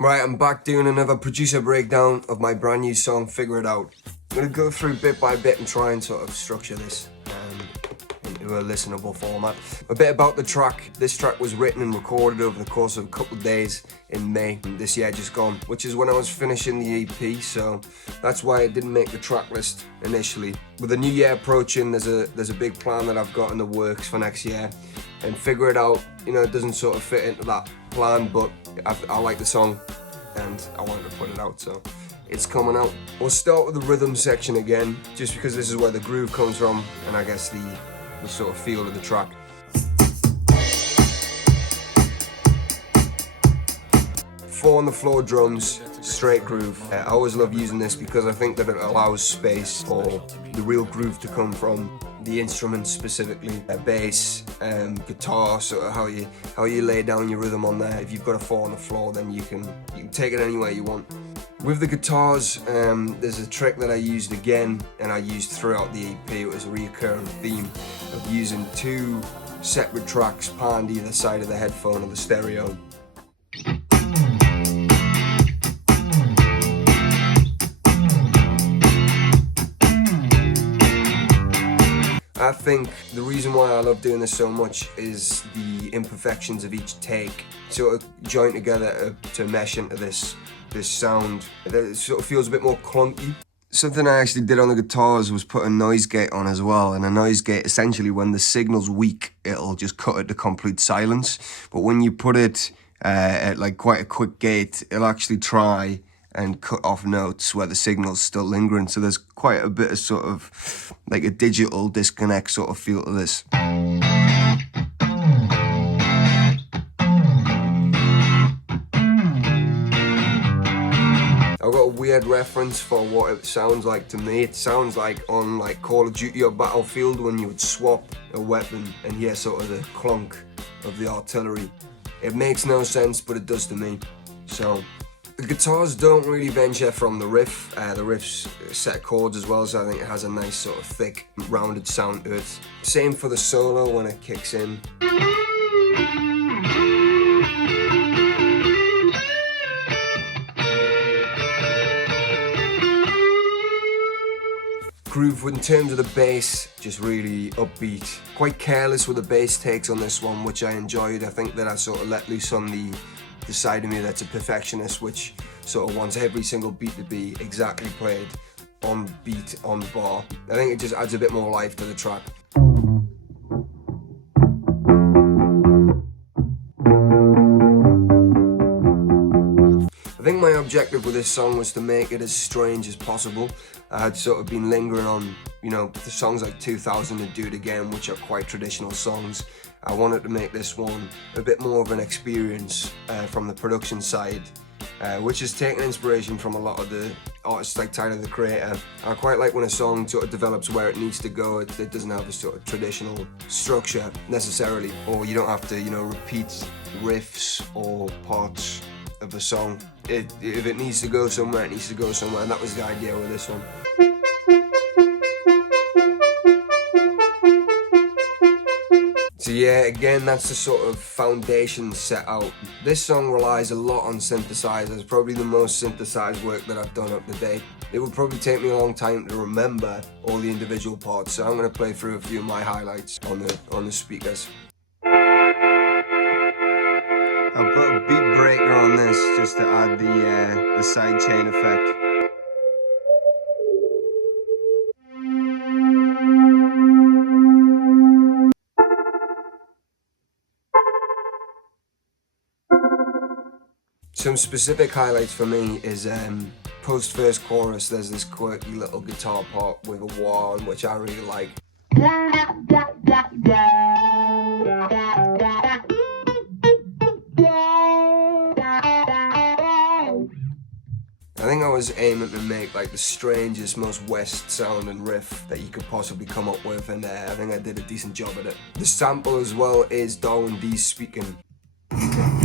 Right, I'm back doing another producer breakdown of my brand new song, Figure It Out. I'm going to go through bit by bit and try and sort of structure this into a listenable format. A bit about the track. This track was written and recorded over the course of a couple of days in May this year just gone, which is when I was finishing the EP, so that's why it didn't make the track list initially. With the new year approaching, there's a big plan that I've got in the works for next year, and Figure It Out, you know, it doesn't sort of fit into that plan, but I like the song and I wanted to put it out, so it's coming out. We'll start with the rhythm section again, just because this is where the groove comes from and I guess the sort of feel of the track. Four on the floor drums, straight groove. I always love using this because I think that it allows space for the real groove to come from the instruments, specifically bass, guitar, sort of how you lay down your rhythm on there. If you've got a four on the floor, then you can take it anywhere you want. With the guitars, there's a trick that I used again, and I used throughout the EP. It was a recurring theme of using two separate tracks panned either side of the headphone or the stereo. I think the reason why I love doing this so much is the imperfections of each take sort of join together to mesh into this sound. It sort of feels a bit more clunky. Something I actually did on the guitars was put a noise gate on as well, and a noise gate, essentially when the signal's weak, it'll just cut it to complete silence, but when you put it at like quite a quick gate, it'll actually try and cut off notes where the signal's still lingering, so there's quite a bit of sort of like a digital disconnect sort of feel to this. I've got a weird reference for what it sounds like to me. It sounds like on like Call of Duty or Battlefield when you would swap a weapon and hear sort of the clunk of the artillery. It makes no sense, but it does to me. So the guitars don't really venture from the riff. The riff's set chords as well, so I think it has a nice sort of thick, rounded sound to it. Same for the solo when it kicks in. Groove in terms of the bass, just really upbeat. Quite careless with the bass takes on this one, which I enjoyed. I think that I sort of let loose on the side of me that's a perfectionist, which sort of wants every single beat to be exactly played on beat, on bar. I think it just adds a bit more life to the track. I think my objective with this song was to make it as strange as possible. I had sort of been lingering on, you know, the songs like 2000 and Do It Again, which are quite traditional songs. I wanted to make this one a bit more of an experience from the production side, which has taken inspiration from a lot of the artists like Tyler, the Creator. I quite like when a song sort of develops where it needs to go. It doesn't have a sort of traditional structure necessarily, or you don't have to, you know, repeat riffs or parts of a song. If it needs to go somewhere, it needs to go somewhere, and that was the idea with this one. So yeah, again, that's the sort of foundation set out. This song relies a lot on synthesizers, probably the most synthesized work that I've done up to date. It would probably take me a long time to remember all the individual parts, so I'm going to play through a few of my highlights on the speakers. I'll put a beat breaker on this just to add the sidechain effect. Some specific highlights for me is post-verse chorus. There's this quirky little guitar part with a wah on, which I really like. I think I was aiming to make like the strangest, most West sounding riff that you could possibly come up with, and I think I did a decent job at it. The sample as well is Darwin D's speaking.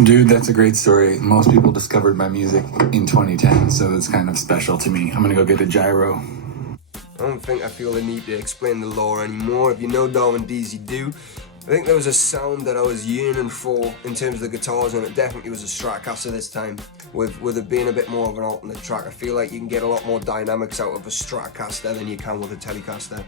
Dude, that's a great story. Most people discovered my music in 2010, so it's kind of special to me. I'm gonna go get a gyro. I don't think I feel the need to explain the lore anymore. If you know Darwin D's, you do. I think there was a sound that I was yearning for in terms of the guitars, and it definitely was a Stratocaster this time. With it being a bit more of an alternate track, I feel like you can get a lot more dynamics out of a Stratocaster than you can with a Telecaster.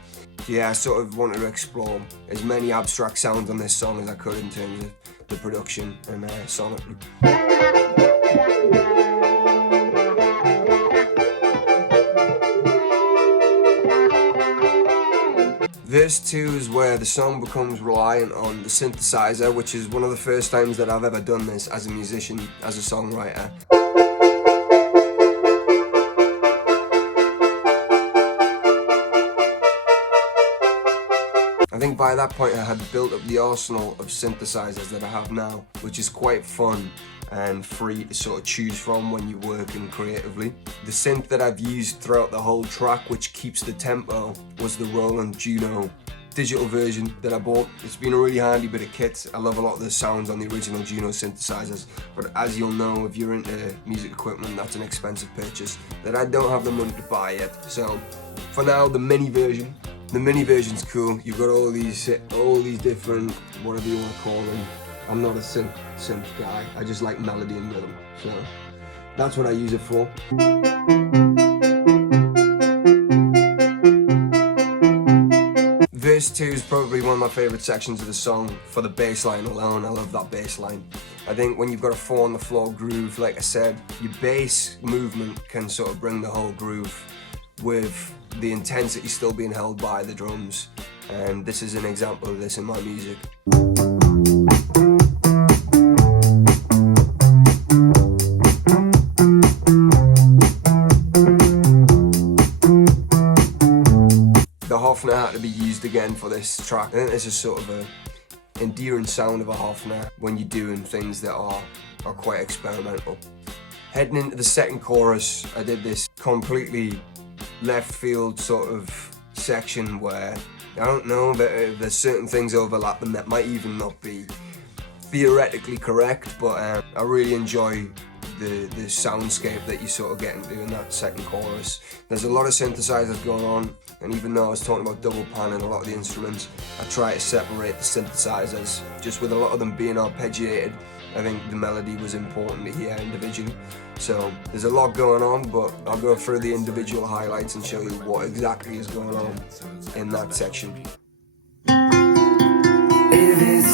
So yeah, I sort of wanted to explore as many abstract sounds on this song as I could in terms of the production and sonically. Verse 2 is where the song becomes reliant on the synthesizer, which is one of the first times that I've ever done this as a musician, as a songwriter. I think by that point I had built up the arsenal of synthesizers that I have now, which is quite fun and free to sort of choose from when you're working creatively. The synth that I've used throughout the whole track, which keeps the tempo, was the Roland Juno digital version that I bought. It's been a really handy bit of kit. I love a lot of the sounds on the original Juno synthesizers, but as you'll know, if you're into music equipment, that's an expensive purchase that I don't have the money to buy yet. So for now, the mini version. The mini version's cool. You've got all these different, whatever you want to call them. I'm not a synth guy. I just like melody and rhythm. So that's what I use it for. Verse 2 is probably one of my favourite sections of the song for the bass line alone. I love that bass line. I think when you've got a 4 on the floor groove, like I said, your bass movement can sort of bring the whole groove with the intensity still being held by the drums, and this is an example of this in my music. The Hofner had to be used again for this track. I think this is sort of a endearing sound of a Hofner when you're doing things that are quite experimental. Heading into the second chorus, I did this completely left field sort of section where I don't know, but there's certain things overlapping that might even not be theoretically correct, but I really enjoy the soundscape that you sort of get into in that second chorus. There's a lot of synthesizers going on, and even though I was talking about double panning a lot of the instruments, I try to separate the synthesizers. Just with a lot of them being arpeggiated, I think the melody was important to hear individually. So there's a lot going on, but I'll go through the individual highlights and show you what exactly is going on in that section. If it's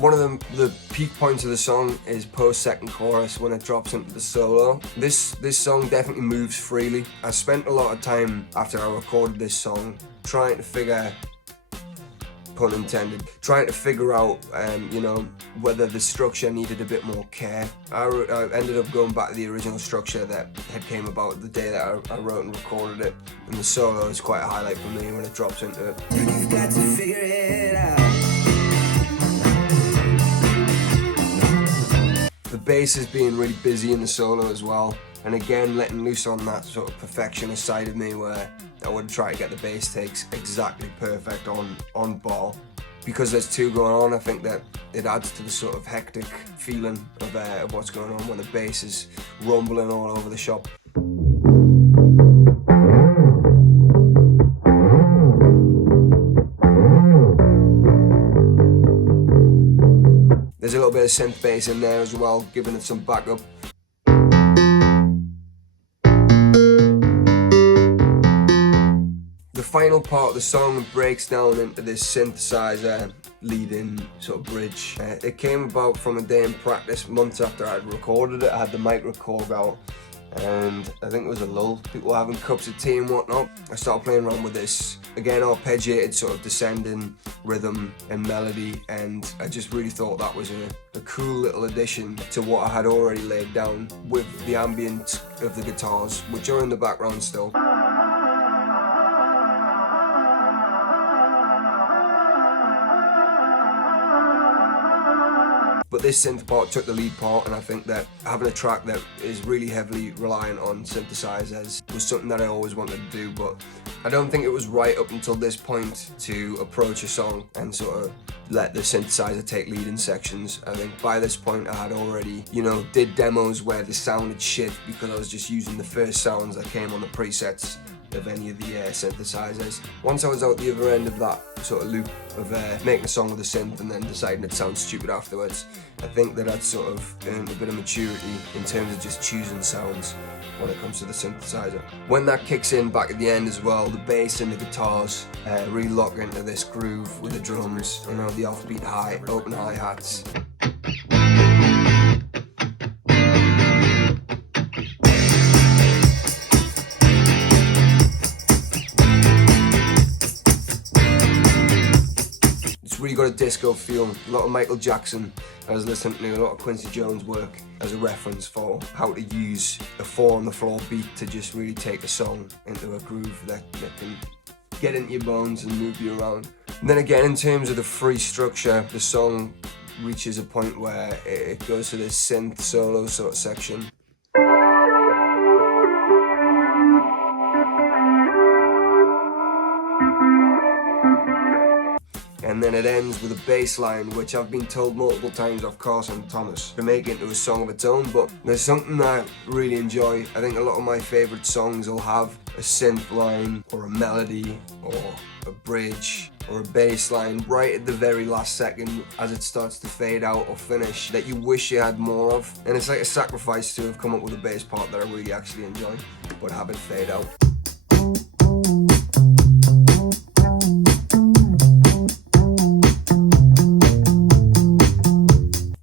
one of the peak points of the song is post-second chorus when it drops into the solo. This song definitely moves freely. I spent a lot of time after I recorded this song trying to figure, pun intended, trying to figure out, whether the structure needed a bit more care. I ended up going back to the original structure that had came about the day that I wrote and recorded it, and the solo is quite a highlight for me when it drops into it. You've got to figure it out. The bass is being really busy in the solo as well, and again letting loose on that sort of perfectionist side of me where I would try to get the bass takes exactly perfect on bar. Because there's two going on, I think that it adds to the sort of hectic feeling of what's going on when the bass is rumbling all over the shop. There's a little bit of synth bass in there as well, giving it some backup. The final part of the song breaks down into this synthesizer lead-in sort of bridge. It came about from a day in practice months after I'd recorded it. I had the mic record out, and I think it was a lull. People were having cups of tea and whatnot. I started playing around with this, again, arpeggiated sort of descending rhythm and melody, and I just really thought that was a cool little addition to what I had already laid down with the ambient of the guitars, which are in the background still. But this synth part took the lead part, and I think that having a track that is really heavily reliant on synthesizers was something that I always wanted to do, but I don't think it was right up until this point to approach a song and sort of let the synthesizer take lead in sections. I think by this point I had already, did demos where the sounded shit because I was just using the first sounds that came on the presets of any of the synthesizers. Once I was out the other end of that sort of loop of making a song with a synth and then deciding it sounds stupid afterwards, I think that I'd sort of earned a bit of maturity in terms of just choosing sounds when it comes to the synthesizer. When that kicks in back at the end as well, the bass and the guitars really lock into this groove with the drums, the offbeat high, open hi-hats. Really got a disco feel, a lot of Michael Jackson. I was listening to a lot of Quincy Jones work as a reference for how to use a 4-on-the-floor beat to just really take a song into a groove that can get into your bones and move you around. And then again, in terms of the free structure, the song reaches a point where it goes to this synth solo sort of section. And then it ends with a bass line, which I've been told multiple times off Carson Thomas to make it into a song of its own, but there's something I really enjoy. I think a lot of my favourite songs will have a synth line or a melody or a bridge or a bass line right at the very last second as it starts to fade out or finish that you wish you had more of. And it's like a sacrifice to have come up with a bass part that I really actually enjoy, but have it fade out.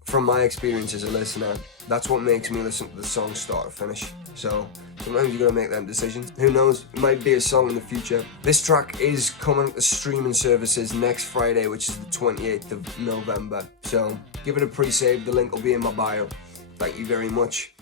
From my experience as a listener, that's what makes me listen to the song start to finish. So sometimes you gotta make them decisions. Who knows, it might be a song in the future. This track is coming to streaming services next Friday, which is the 28th of November. So give it a pre-save, the link will be in my bio. Thank you very much.